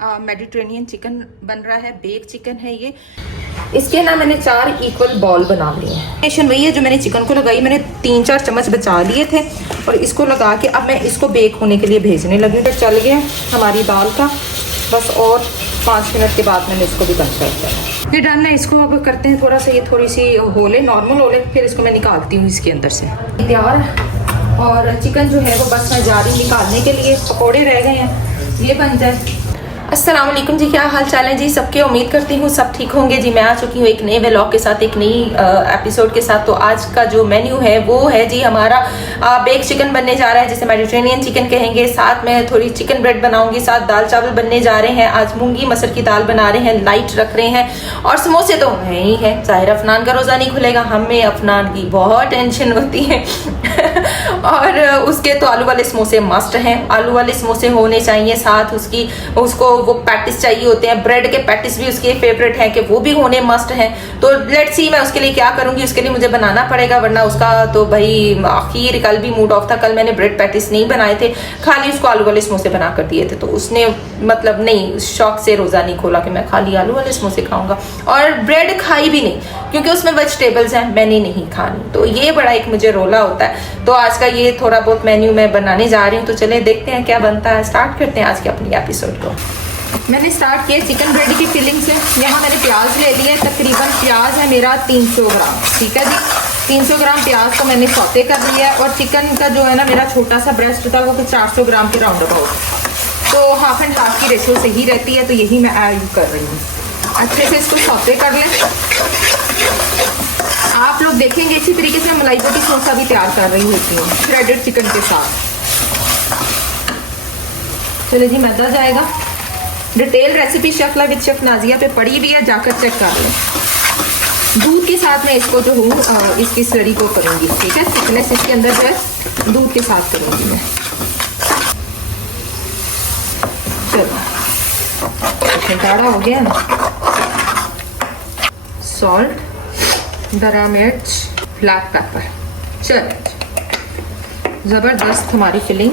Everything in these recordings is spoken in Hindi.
मेडिटेरेनियन चिकन बन रहा है, बेक चिकन है ये। इसके ना मैंने 4 इक्वल बॉल बना लिए हैं। वही है जो मैंने चिकन को लगाई, मैंने 3-4 चम्मच बचा लिए थे और इसको लगा के अब मैं इसको बेक होने के लिए भेजने लगी। तो चल गया हमारी दाल का, बस और 5 मिनट के बाद मैंने इसको भी बंद कर दिया। ये डन है। इसको अब करते हैं थोड़ा सा, ये थोड़ी सी होले, नॉर्मल होले, फिर इसको मैं निकालती हूँ इसके अंदर से। तैयार है और चिकन जो है वो बस मैं जा रही हूँ निकालने के लिए। पकौड़े रह गए हैं, ये बन जाए। अस्सलाम वालेकुम जी, क्या हाल चाल है जी सबके। उम्मीद करती हूँ सब ठीक होंगे जी। मैं आ चुकी हूँ एक नए व्लॉग के साथ, एक नई एपिसोड के साथ। तो आज का जो मेन्यू है वो है जी हमारा बेक चिकन बनने जा रहा है, जिसे मेडिटेरेनियन चिकन कहेंगे। साथ में थोड़ी चिकन ब्रेड बनाऊंगी, साथ दाल चावल बनने जा रहे हैं। आज मूंगी मसर की दाल बना रहे हैं, लाइट रख रहे हैं। और समोसे तो है ही है, जाहिर अफनान का रोज़ा नहीं खुलेगा, हमें अफनान की बहुत टेंशन होती है और उसके तो आलू वाले समोसे मस्ट हैं, आलू वाले समोसे होने चाहिए। साथ उसको वो पैटिस चाहिए होते हैं, ब्रेड के पैटिस भी उसके फेवरेट हैं कि वो भी होने मस्ट हैं। तो लेट्स सी मैं उसके लिए क्या करूंगी, उसके लिए मुझे बनाना पड़ेगा, वरना उसका तो भाई आखिर कल भी मूड ऑफ था। कल मैंने ब्रेड पैटिस नहीं बनाए थे, खाली उसको आलू वाले समोसे बना कर दिए थे। तो उसने मतलब नहीं, शौक से रोजा नहीं खोला कि मैं खाली आलू वाले समोसे खाऊंगा, और ब्रेड खाई भी नहीं क्योंकि उसमें वेजिटेबल्स हैं, मैंने नहीं खानी। तो ये बड़ा एक मुझे रोला होता है। तो आज का ये थोड़ा बहुत मेन्यू मैं बनाने जा रही हूँ। तो चले देखते हैं क्या बनता है, स्टार्ट करते हैं आज के अपनी एपिसोड को। मैंने स्टार्ट किया चिकन ब्रेड की फिलिंग से। यहाँ मैंने प्याज ले लिया है, तकरीबन प्याज है मेरा 300 ग्राम, ठीक है जी। 300 ग्राम प्याज को मैंने सौते कर लिया है। और चिकन का जो है ना मेरा छोटा सा ब्रेस्ट था वो 400 ग्राम के राउंड अबाउट। तो हाफ एंड हाफ की रेशो सही रहती है, तो यही मैं ऐड कर रही हूँ। अच्छे से इसको सौते कर लें। आप लोग देखेंगे इसी तरीके से मलाई बोटी समोसा भी तैयार कर रही होती हूँ श्रेडेड चिकन के साथ। चलो जी, मैदा जाएगा। Detail recipe chef live with chef Nazia पे पड़ी हुई है, जाकर चेक कर लें। दूध के साथ मैं इसको जो हूँ इसकी स्लरी को करूँगी, ठीक है। थिकनेस इसके अंदर जो है दूध के साथ करूँगी मैं। चलो गाढ़ा हो गया ना। सॉल्ट, दरा मिर्च, ब्लैक पेपर। चलो ज़बरदस्त हमारी फिलिंग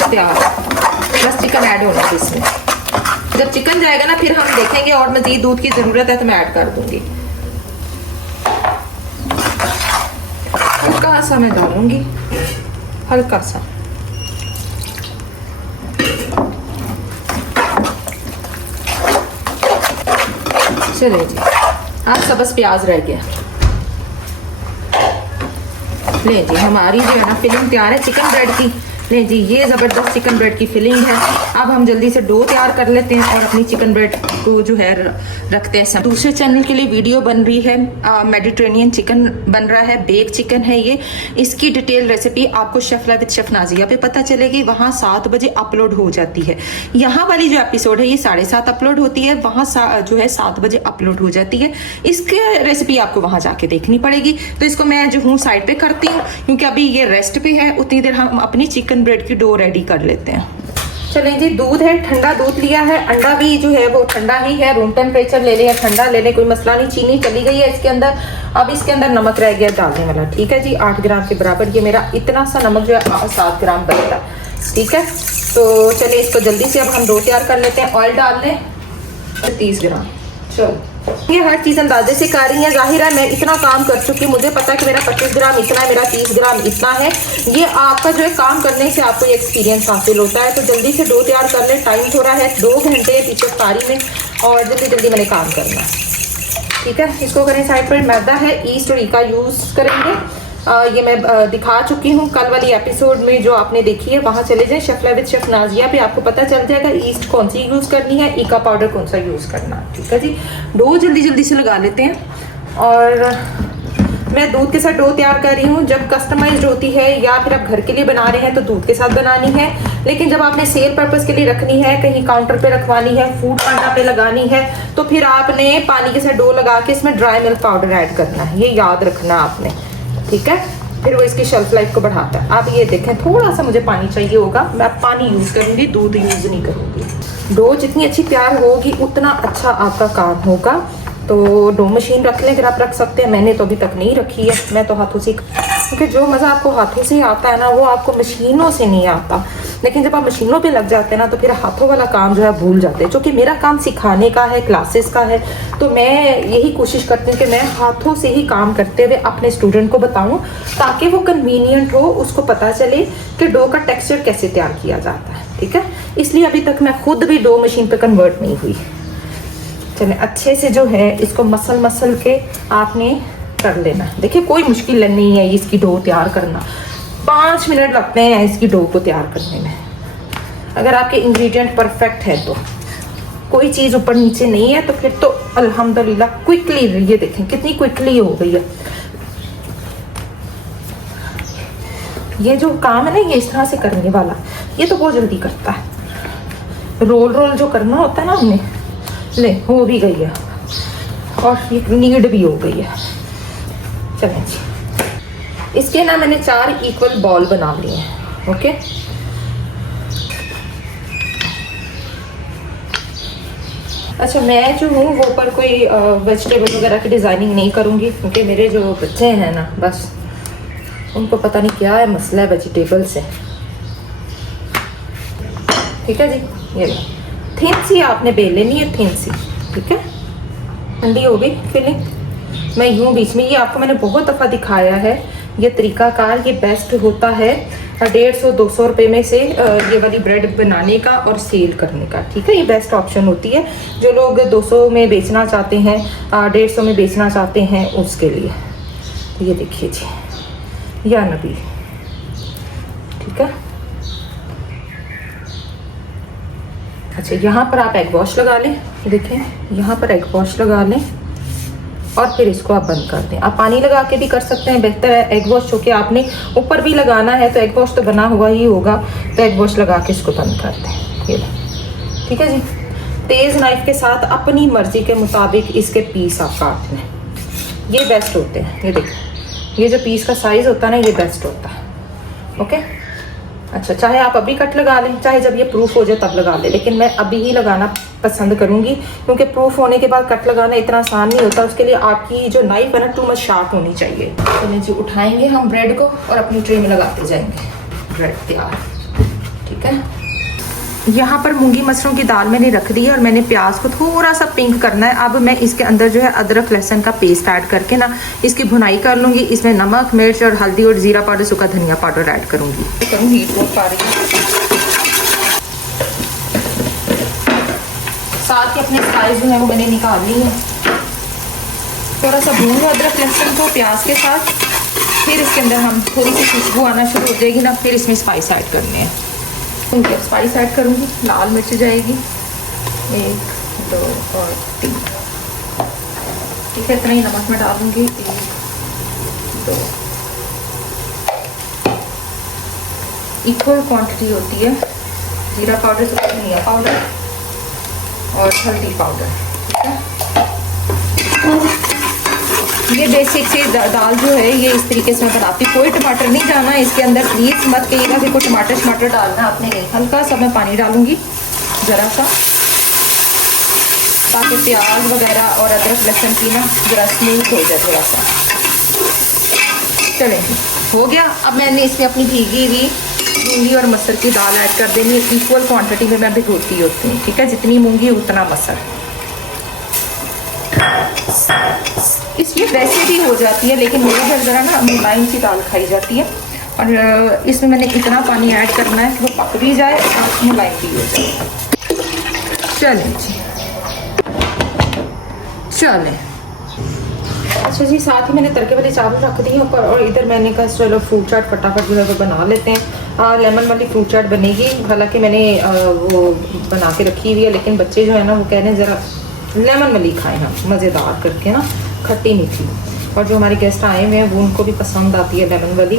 तैयार। बस चिकन ऐड होना है इसमें। जब चिकन जाएगा ना फिर हम देखेंगे और मजीद दूध की जरूरत है तो मैं ऐड कर दूंगी। हल्का सा मैं डालूंगी, हल्का सा। चलिए जी, आज सा बस प्याज रह गया। ले जी, हमारी जो है ना फिलिंग तैयार है चिकन ब्रेड की। नहीं जी, ये ज़बरदस्त चिकन ब्रेड की फिलिंग है। अब हम जल्दी से डो तैयार कर लेते हैं और अपनी चिकन ब्रेड को जो है रखते हैं सब। दूसरे चैनल के लिए वीडियो बन रही है, मेडिटेरेनियन चिकन बन रहा है, बेक चिकन है ये। इसकी डिटेल रेसिपी आपको chef live with chef Nazia पे पता चलेगी, वहाँ 7 बजे अपलोड हो जाती है। यहाँ वाली जो एपिसोड है ये 7:30 अपलोड होती है, वहाँ जो है 7 बजे अपलोड हो जाती है। इसके रेसिपी आपको वहाँ जाके देखनी पड़ेगी। तो इसको मैं जो हूँ साइड पे करती हूँ क्योंकि अभी ये रेस्ट पे है। उतनी देर हम अपनी चिकन ब्रेड की डो रेडी कर लेते हैं। चलें जी, दूध है, ठंडा दूध लिया है। अंडा भी जो है वो ठंडा ही है, रूम टेम्परेचर ले लिया, ठंडा ले ले, कोई मसला नहीं। चीनी चली गई है इसके अंदर। अब इसके अंदर नमक रह गया डालने वाला, ठीक है जी। 8 ग्राम के बराबर ये मेरा इतना सा नमक जो है 7 ग्राम बनता, ठीक है। तो चलिए इसको जल्दी से अब हम डो तैयार कर लेते हैं। ऑयल डाल दें 30 ग्राम। चलो, ये हर चीज़ अंदाजे से कर रही है। जाहिर है मैं इतना काम कर चुकी हूँ, मुझे पता है कि मेरा 25 ग्राम इतना है, मेरा 30 ग्राम इतना है। ये आपका जो है काम करने से आपको ये एक्सपीरियंस हासिल होता है। तो जल्दी से डो तैयार कर ले। टाइम थोड़ा है, 2 घंटे पीछे कारी में, और जल्दी जल्दी मैंने काम करना है, ठीक है। इसको करें साइड पर। मैदा है, ईस्ट और ईका यूज़ करेंगे। ये मैं दिखा चुकी हूँ कल वाली एपिसोड में जो आपने देखी है, वहाँ चले जाएं chef live with chef Nazia पे, आपको पता चल जाएगा ईस्ट कौन सी यूज़ करनी है, ईका पाउडर कौन सा यूज़ करना, ठीक है जी। डो जल्दी जल्दी से लगा लेते हैं। और मैं दूध के साथ डो तैयार कर रही हूँ। जब कस्टमाइज्ड होती है या फिर आप घर के लिए बना रहे हैं तो दूध के साथ बनानी है, लेकिन जब आपने सेल पर्पस के लिए रखनी है, कहीं काउंटर पे रखवानी है, फूड पांडा पे लगानी है, तो फिर आपने पानी के साथ डो लगा के इसमें ड्राई मिल्क पाउडर ऐड करना है। ये याद रखना आपने, ठीक है। फिर वो इसकी शेल्फ लाइफ को बढ़ाता है। आप ये देखें, थोड़ा सा मुझे पानी चाहिए होगा, मैं पानी यूज़ करूँगी, दूध यूज़ नहीं करूँगी। डो जितनी अच्छी तैयार होगी उतना अच्छा आपका काम होगा। तो डो मशीन रख लें अगर आप रख सकते हैं। मैंने तो अभी तक नहीं रखी है, मैं तो हाथों से, क्योंकि जो मज़ा आपको हाथों से आता है ना वो आपको मशीनों से नहीं आता। लेकिन जब आप मशीनों पे लग जाते हैं ना तो फिर हाथों वाला काम जो है भूल जाते हैं। क्योंकि मेरा काम सिखाने का है, क्लासेस का है, तो मैं यही कोशिश करती हूँ कि मैं हाथों से ही काम करते हुए अपने स्टूडेंट को बताऊँ, ताकि वो कन्वीनियंट हो, उसको पता चले कि डो का टेक्सचर कैसे तैयार किया जाता है। ठीक है, इसलिए अभी तक मैं खुद भी डो मशीन पे कन्वर्ट नहीं हुई। चले अच्छे से जो है इसको मसल के आपने कर लेना। देखिए कोई मुश्किल नहीं है इसकी डो तैयार करना, 5 मिनट लगते हैं इसकी डो को तैयार करने में। अगर आपके इंग्रेडिएंट परफेक्ट है तो, कोई चीज़ ऊपर नीचे नहीं है तो फिर तो अल्हम्दुलिल्लाह क्विकली। ये देखें कितनी क्विकली हो गई है। ये जो काम है ना ये इस तरह से करने वाला, ये तो बहुत जल्दी करता है। रोल जो करना होता है ना हमने, ले हो भी गई है और ये नीड भी हो गई है। चलें जी, इसके ना मैंने 4 इक्वल बॉल बना लिए हैं। ओके, अच्छा मैं जो हूँ वो पर कोई वेजिटेबल वगैरह की डिज़ाइनिंग नहीं करूँगी, क्योंकि मेरे जो बच्चे हैं ना बस उनको पता नहीं क्या है मसला है वेजिटेबल से। ठीक है जी, ये थिन सी आपने बेल लेनी है, थिन सी। ठीक है, ठंडी हो गई फिलिंग। मैं यूँ बीच में, ये आपको मैंने बहुत दफ़ा दिखाया है ये तरीकाकार, ये बेस्ट होता है 150-200 रुपये में से ये वाली ब्रेड बनाने का और सेल करने का। ठीक है, ये बेस्ट ऑप्शन होती है जो लोग 200 में बेचना चाहते हैं, 150 में बेचना चाहते हैं, उसके लिए। तो ये देखिए जी, या नबी। ठीक है, अच्छा यहाँ पर आप एग वॉश लगा लें। देखें यहाँ पर एग वॉश लगा लें और फिर इसको आप बंद कर दें। आप पानी लगा के भी कर सकते हैं, बेहतर है। एग वॉश चूँकि आपने ऊपर भी लगाना है तो एग वॉश तो बना हुआ ही होगा, तो एग वॉश लगा के इसको बंद कर दें। ये ठीक है जी, तेज़ नाइफ के साथ अपनी मर्ज़ी के मुताबिक इसके पीस आप काट लें, ये बेस्ट होते हैं। ये देखें ये जो पीस का साइज़ होता है ना ये बेस्ट होता है। ओके, अच्छा चाहे आप अभी कट लगा लें, चाहे जब ये प्रूफ हो जाए तब लगा लें, लेकिन मैं अभी ही लगाना पसंद करूंगी, क्योंकि प्रूफ होने के बाद कट लगाना इतना आसान नहीं होता। उसके लिए आपकी जो नाइफ है ना टू मच शार्प होनी चाहिए। चलिए जी, उठाएंगे हम ब्रेड को और अपनी ट्रे में लगाते जाएंगे। ब्रेड तैयार। ठीक है, यहाँ पर मूंगी मसरों की दाल मैंने रख दी है और मैंने प्याज को थोड़ा सा पिंक करना है। अब मैं इसके अंदर जो है अदरक लहसुन का पेस्ट ऐड करके ना इसकी भुनाई कर लूँगी। इसमें नमक, मिर्च और हल्दी और ज़ीरा पाउडर, सूखा धनिया पाउडर ऐड करूँगी। हीट बहुत पा रही है, साथ ही अपने स्पाइस जो है वो मैंने निकाल ली है। थोड़ा सा भून लो अदरक लहसुन को प्याज के साथ, फिर इसके अंदर हम थोड़ी सी खुशबू आना शुरू हो जाएगी ना, फिर इसमें स्पाइस ऐड करने हैं। उनके स्पाइस ऐड करूँगी। लाल मिर्च जाएगी 1, 2 और 3। ठीक है, इतना ही नमक मैं डालूँगी 1, 2। इक्वल क्वांटिटी होती है जीरा पाउडर, सूखा धनिया पाउडर और हल्दी पाउडर। ठीक है, ये बेसिक सी दाल जो है ये इस तरीके से मैं बनाती हूँ। कोई टमाटर नहीं डालना इसके अंदर, प्लीज़ मत कहिएगा कि कोई टमाटर डालना आपने नहीं। हल्का सा मैं पानी डालूंगी ज़रा सा, ताकि प्याज वगैरह और अदरक लहसुन की ना ज़रा स्मूथ हो जाए थोड़ा सा। चलें, हो गया। अब मैंने इसमें अपनी भीगी हुई मूंगी और मसर की दाल ऐड कर देनी है। इक्वल क्वांटिटी में मैं भिगोती होती हूँ। ठीक है, जितनी मूंगी उतना मसर। इसमें वैसे भी हो जाती है, लेकिन मेरे घर ज़रा ना मुलायम सी दाल खाई जाती है, और इसमें मैंने इतना पानी ऐड करना है कि वो पक भी जाए और मुलायम भी हो जाए। चलें जी, चलें। अच्छा जी, साथ ही मैंने तड़के वाले चावल रख दिए ऊपर, और इधर मैंने कहा चलो फ्रूट चाट फटाफट जो है वो बना लेते हैं। लेमन वाली फ्रूट चाट बनेगी, हालांकि मैंने वो बना के रखी हुई है, लेकिन बच्चे जो है ना वो कह रहे हैं ज़रा लेमन वाली खाएं हम, मज़ेदार करके ना, खट्टी मीठी। और जो हमारे गेस्ट आए हुए हैं वो उनको भी पसंद आती है लेमन वाली।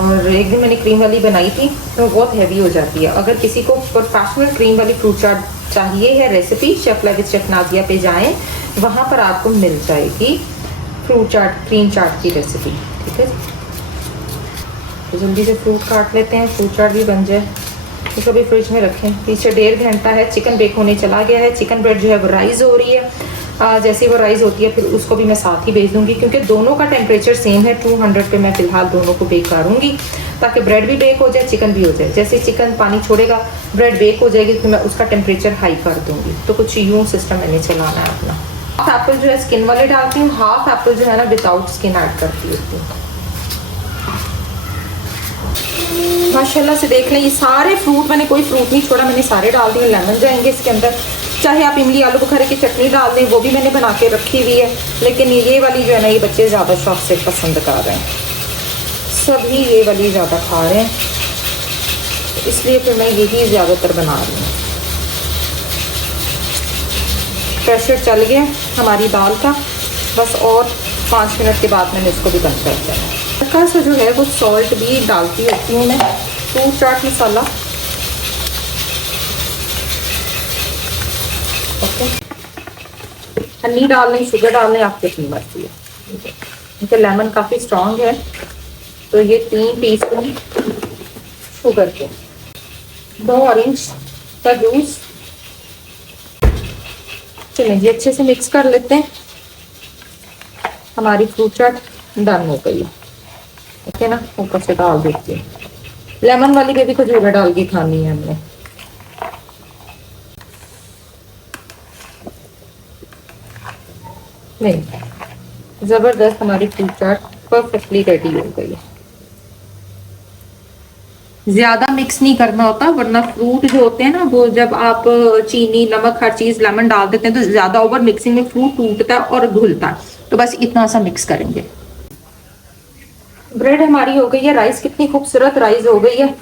और एक दिन मैंने क्रीम वाली बनाई थी तो बहुत हैवी हो जाती है। अगर किसी को प्रोफेशनल क्रीम वाली फ्रूट चाट चाहिए है recipe, chef live chef Nazia पे जाएं, वहाँ पर आपको मिल जाएगी फ्रूट चाट, क्रीम चाट की रेसिपी। ठीक है, तो जल्दी से फ्रूट काट लेते हैं, फ्रूट चाट भी बन जाए। इसको भी फ्रिज में रखें। पीछे 1.5 घंटा है, चिकन बेक होने चला गया है। चिकन ब्रेड जो है वो राइज़ हो रही है। जैसे वो राइस होती है फिर उसको भी मैं साथ ही भेज दूँगी, क्योंकि दोनों का टेम्परेचर सेम है। 200 पे मैं फ़िलहाल दोनों को बेक करूँगी ताकि ब्रेड भी बेक हो जाए, चिकन भी हो जाए। जैसे चिकन पानी छोड़ेगा, ब्रेड बेक हो जाएगी, तो मैं उसका टेम्परेचर हाई कर दूँगी। तो कुछ यूँ सिस्टम मैंने चलाना है अपना। हाफ एप्पल जो है स्किन वाले डालती हूँ, हाफ एप्पल जो है ना विदाउट स्किन ऐड करती हूँ। माशाल्लाह से देख लें, ये सारे फ्रूट मैंने कोई फ्रूट नहीं छोड़ा, मैंने सारे डाल दिए। लेमन जाएंगे इसके अंदर, चाहे आप इमली आलू बुखारे की चटनी डाल दें, वो भी मैंने बना के रखी हुई है। लेकिन ये वाली जो है ना, ये बच्चे ज़्यादा शौक से पसंद कर रहे हैं, सभी ये वाली ज़्यादा खा रहे हैं, इसलिए फिर मैं यही ज़्यादातर बना रही हूँ। प्रेशर चल गया हमारी दाल का, बस और 5 मिनट के बाद मैंने इसको भी बंद कर दिया। हल्का सा जो है वो सॉल्ट भी डालती होती हूँ मैं, 2 चाट मसाला। ओके, हनी डाल लें, शुगर डाल लें, आपकी अपनी मर्जी है। क्योंकि लेमन काफ़ी स्ट्रॉन्ग है, तो ये 3 टीस्पून शुगर के, 2 ऑरेंज का जूस। चलें जी, अच्छे से मिक्स कर लेते हैं। हमारी फ्रूट चाट डन हो गई है। ओके ना, ऊपर से डाल देती हूँ। लेमन वाली बेबी खजूर डाल के खानी है हमने। नहीं, जबरदस्त हमारी फ्रूट चाट परफेक्टली रेडी हो गई है। ज्यादा मिक्स नहीं करना होता, वरना फ्रूट जो होते हैं ना, वो जब आप चीनी नमक हर चीज लेमन डाल देते हैं तो ज्यादा ओवर मिक्सिंग में फ्रूट टूटता है और घुलता है। तो बस इतना सा मिक्स करेंगे। ब्रेड हमारी हो गई है, राइस कितनी खूबसूरत राइस हो गई है।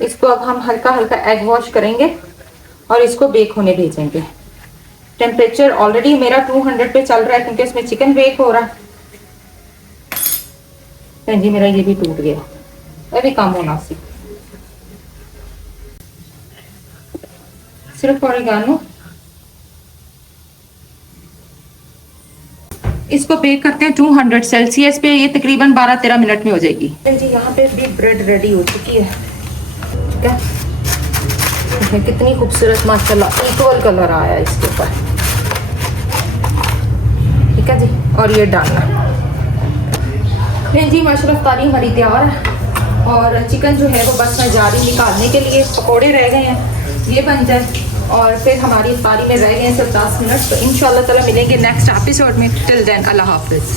इसको अब हम हल्का हल्का एग वॉश करेंगे और इसको बेक होने भेजेंगे। टेम्परेचर ऑलरेडी मेरा 200 पे चल रहा है, क्योंकि इसमें चिकन बेक हो रहा है। जी मेरा ये भी टूट गया, अभी काम होना सी। सिर्फ ऑरिगेनो, इसको बेक करते हैं 200 सेल्सियस पे। ये तकरीबन 12-13 मिनट में हो जाएगी। जी यहाँ पे भी ब्रेड रेडी हो चुकी है। ठीक है, कितनी खूबसूरत माशाल्लाह इक्वल कलर आया है इसके ऊपर। ठीक है जी, और ये डालना जी। माशाल्लाह तारी हमारी तैयार है, और चिकन जो है वो बस मैं जा रही निकालने के लिए। पकोड़े रह गए हैं, ये बन जाए और फिर हमारी इफ्तारी में रह गए हैं सिर्फ 10 मिनट। तो इंशाल्लाह ताला मिलेंगे नेक्स्ट एपिसोड में। टिल देन अल्लाह हाफिज़।